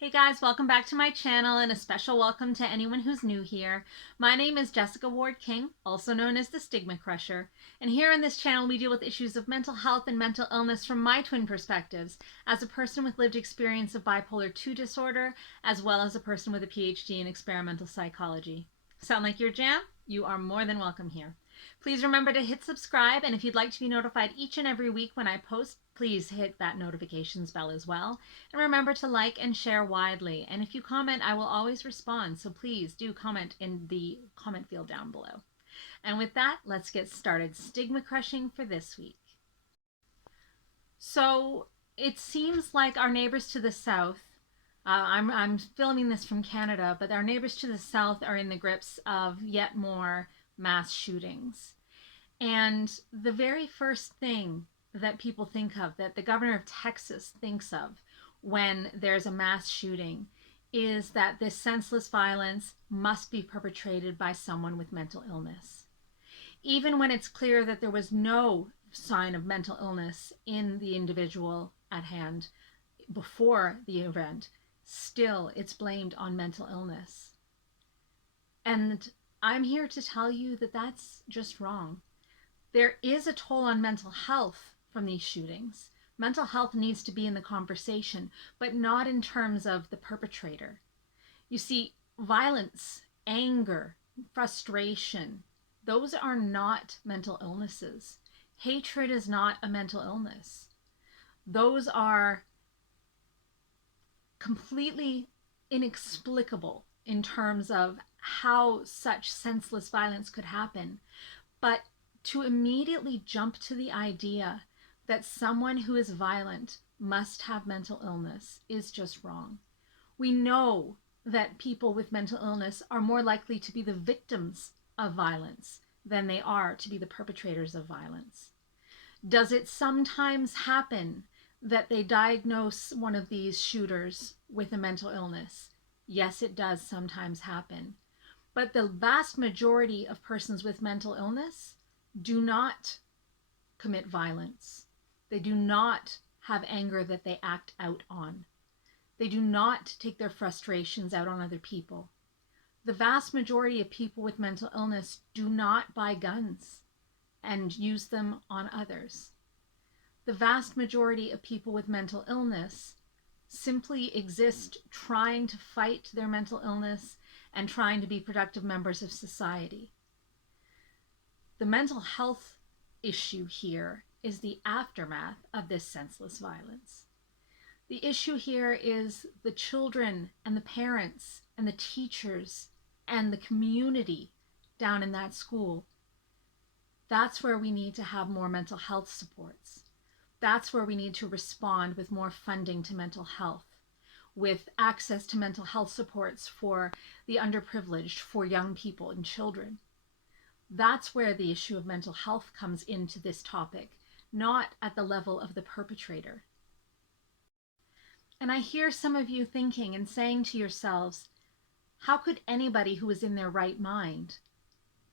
Hey guys, welcome back to my channel and a special welcome to anyone who's new here. My name is Jessica Ward King, also known as the StigmaCrusher, and here on this channel we deal with issues of mental health and mental illness from my twin perspectives, as a person with lived experience of bipolar 2 disorder, as well as a person with a PhD in experimental psychology. Sound like your jam? You are more than welcome here. Please remember to hit subscribe, and if you'd like to be notified each and every week when I post, please hit that notifications bell as well. And remember to like and share widely. And if you comment, I will always respond. So please do comment in the comment field down below. And with that, let's get started. Stigma crushing for this week. So it seems like our neighbors to the south, I'm filming this from Canada, but our neighbors to the south are in the grips of yet more mass shootings. And the very first thing that people think of, that the governor of Texas thinks of when there's a mass shooting, is that this senseless violence must be perpetrated by someone with mental illness. Even when it's clear that there was no sign of mental illness in the individual at hand before the event, still it's blamed on mental illness. And I'm here to tell you that that's just wrong. There is a toll on mental health from these shootings. Mental health needs to be in the conversation, but not in terms of the perpetrator. You see, violence, anger, frustration, those are not mental illnesses. Hatred is not a mental illness. Those are completely inexplicable in terms of how such senseless violence could happen. But to immediately jump to the idea that someone who is violent must have mental illness is just wrong. We know that people with mental illness are more likely to be the victims of violence than they are to be the perpetrators of violence. Does it sometimes happen that they diagnose one of these shooters with a mental illness? Yes, it does sometimes happen. But the vast majority of persons with mental illness do not commit violence. They do not have anger that they act out on. They do not take their frustrations out on other people. The vast majority of people with mental illness do not buy guns and use them on others. The vast majority of people with mental illness simply exist trying to fight their mental illness and trying to be productive members of society. The mental health issue here is the aftermath of this senseless violence. The issue here is the children and the parents and the teachers and the community down in that school. That's where we need to have more mental health supports. That's where we need to respond with more funding to mental health, with access to mental health supports for the underprivileged, for young people and children. That's where the issue of mental health comes into this topic, not at the level of the perpetrator. And I hear some of you thinking and saying to yourselves, how could anybody who is in their right mind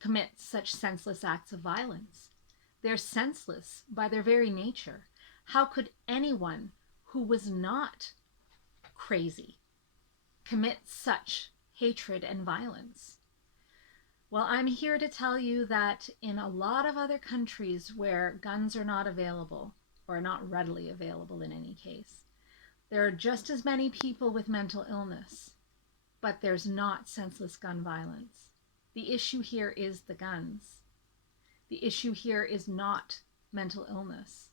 commit such senseless acts of violence? They're senseless by their very nature. How could anyone who was not crazy commit such hatred and violence? Well, I'm here to tell you that in a lot of other countries where guns are not available, or not readily available in any case, there are just as many people with mental illness, but there's not senseless gun violence. The issue here is the guns. The issue here is not mental illness.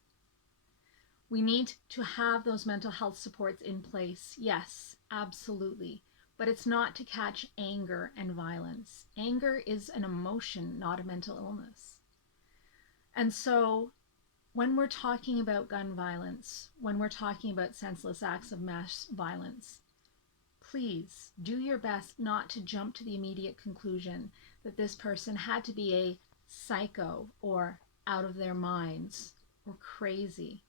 We need to have those mental health supports in place. Yes, absolutely. But it's not to catch anger and violence. Anger is an emotion, not a mental illness. And so when we're talking about gun violence, when we're talking about senseless acts of mass violence, please do your best not to jump to the immediate conclusion that this person had to be a psycho or out of their minds or crazy.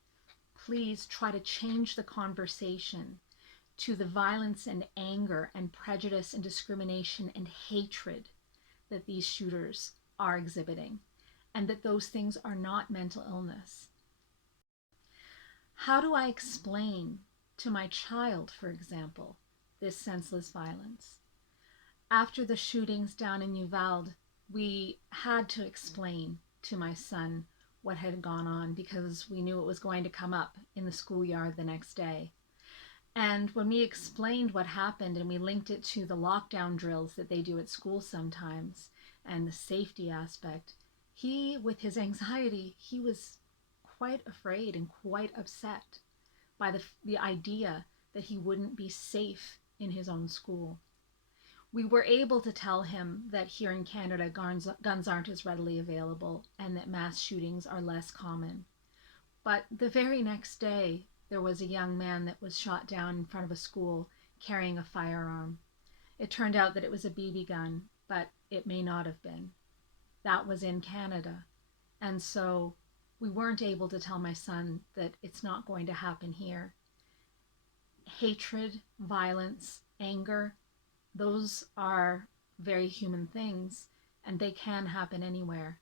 Please try to change the conversation to the violence and anger and prejudice and discrimination and hatred that these shooters are exhibiting, and that those things are not mental illness. How do I explain to my child, for example, this senseless violence. After the shootings down in Uvalde, we had to explain to my son what had gone on because we knew it was going to come up in the schoolyard the next day. And when we explained what happened and we linked it to the lockdown drills that they do at school sometimes and the safety aspect, he, with his anxiety, he was quite afraid and quite upset by the idea that he wouldn't be safe in his own school. We were able to tell him that here in Canada, guns aren't as readily available and that mass shootings are less common. But the very next day, there was a young man that was shot down in front of a school carrying a firearm. It turned out that it was a BB gun, but it may not have been. That was in Canada. And so we weren't able to tell my son that it's not going to happen here. Hatred, violence, anger, those are very human things, and they can happen anywhere.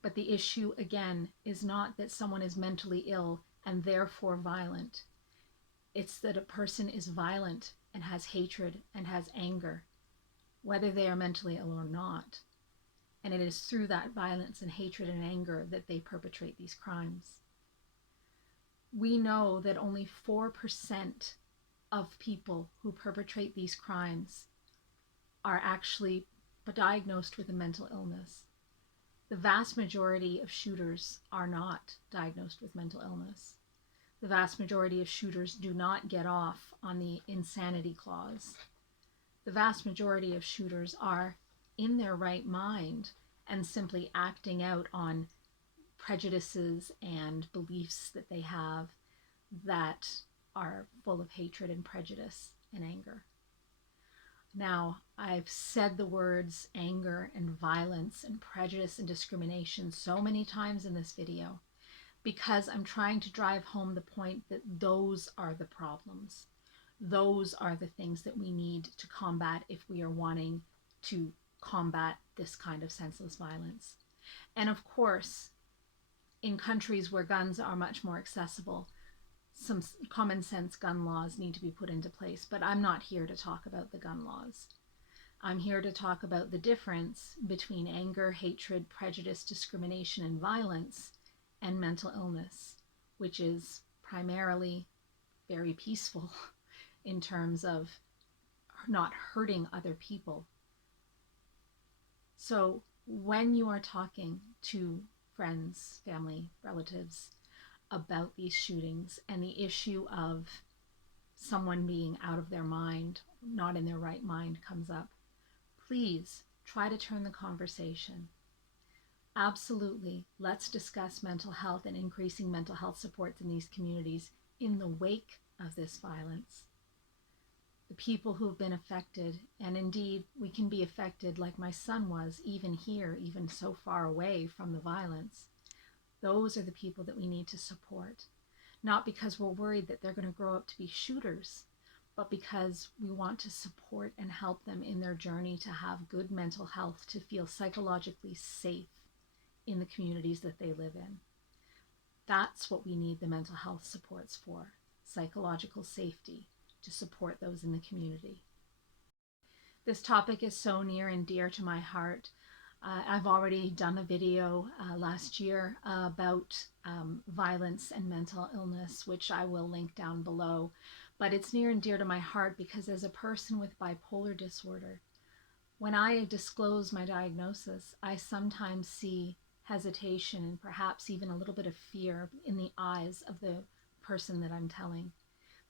But the issue, again, is not that someone is mentally ill and therefore violent. It's that a person is violent and has hatred and has anger, whether they are mentally ill or not. And it is through that violence and hatred and anger that they perpetrate these crimes. We know that only 4% of people who perpetrate these crimes are actually diagnosed with a mental illness. The vast majority of shooters are not diagnosed with mental illness. The vast majority of shooters do not get off on the insanity clause. The vast majority of shooters are in their right mind and simply acting out on prejudices and beliefs that they have that are full of hatred and prejudice and anger. Now, I've said the words anger and violence and prejudice and discrimination so many times in this video because I'm trying to drive home the point that those are the problems. Those are the things that we need to combat if we are wanting to combat this kind of senseless violence. And of course, in countries where guns are much more accessible, some common sense gun laws need to be put into place, but I'm not here to talk about the gun laws. I'm here to talk about the difference between anger, hatred, prejudice, discrimination, and violence and mental illness, which is primarily very peaceful in terms of not hurting other people. So when you are talking to friends, family, relatives about these shootings and the issue of someone being out of their mind, not in their right mind comes up, please try to turn the conversation. Absolutely, let's discuss mental health and increasing mental health supports in these communities in the wake of this violence. The people who have been affected, and indeed we can be affected like my son was, even here, even so far away from the violence. Those are the people that we need to support, not because we're worried that they're going to grow up to be shooters, but because we want to support and help them in their journey to have good mental health, to feel psychologically safe in the communities that they live in. That's what we need the mental health supports for, psychological safety, to support those in the community. This topic is so near and dear to my heart. I've already done a video last year about violence and mental illness, which I will link down below. But it's near and dear to my heart because as a person with bipolar disorder, when I disclose my diagnosis, I sometimes see hesitation and perhaps even a little bit of fear in the eyes of the person that I'm telling.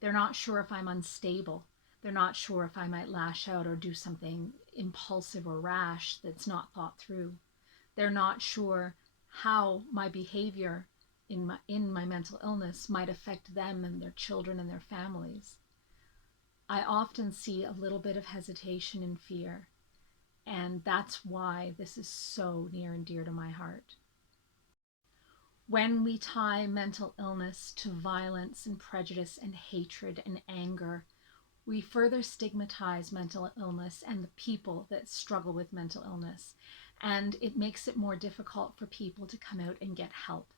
They're not sure if I'm unstable. They're not sure if I might lash out or do something impulsive or rash that's not thought through. They're not sure how my behavior in my mental illness might affect them and their children and their families. I often see a little bit of hesitation and fear, and that's why this is so near and dear to my heart. When we tie mental illness to violence and prejudice and hatred and anger, we further stigmatize mental illness and the people that struggle with mental illness, and it makes it more difficult for people to come out and get help.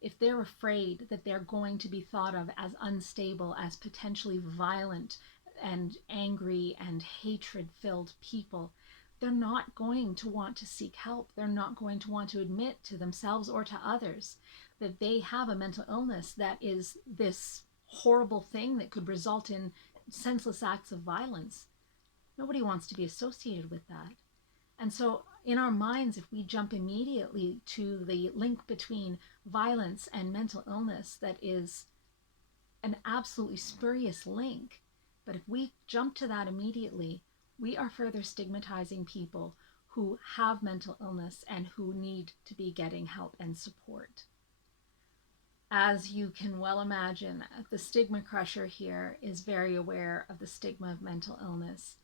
If they're afraid that they're going to be thought of as unstable, as potentially violent, and angry and hatred-filled people, they're not going to want to seek help. They're not going to want to admit to themselves or to others that they have a mental illness that is this horrible thing that could result in senseless acts of violence. Nobody wants to be associated with that. And so, in our minds, if we jump immediately to the link between violence and mental illness, that is an absolutely spurious link. But if we jump to that immediately, we are further stigmatizing people who have mental illness and who need to be getting help and support. As you can well imagine, the StigmaCrusher here is very aware of the stigma of mental illness.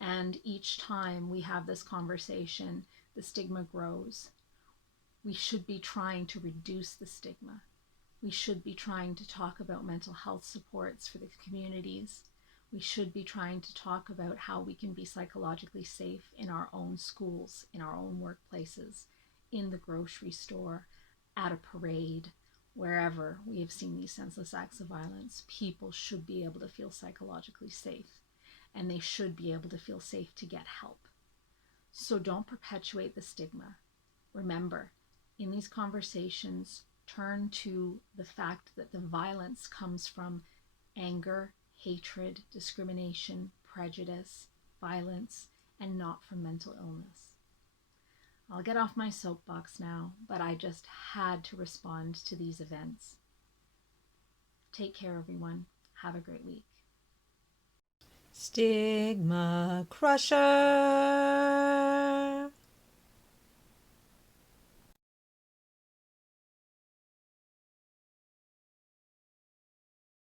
And each time we have this conversation, the stigma grows. We should be trying to reduce the stigma. We should be trying to talk about mental health supports for the communities. We should be trying to talk about how we can be psychologically safe in our own schools, in our own workplaces, in the grocery store, at a parade, wherever we have seen these senseless acts of violence. People should be able to feel psychologically safe, and they should be able to feel safe to get help. So don't perpetuate the stigma. Remember, in these conversations, turn to the fact that the violence comes from anger, hatred, discrimination, prejudice, violence, and not from mental illness. I'll get off my soapbox now, but I just had to respond to these events. Take care, everyone. Have a great week. Stigma Crusher.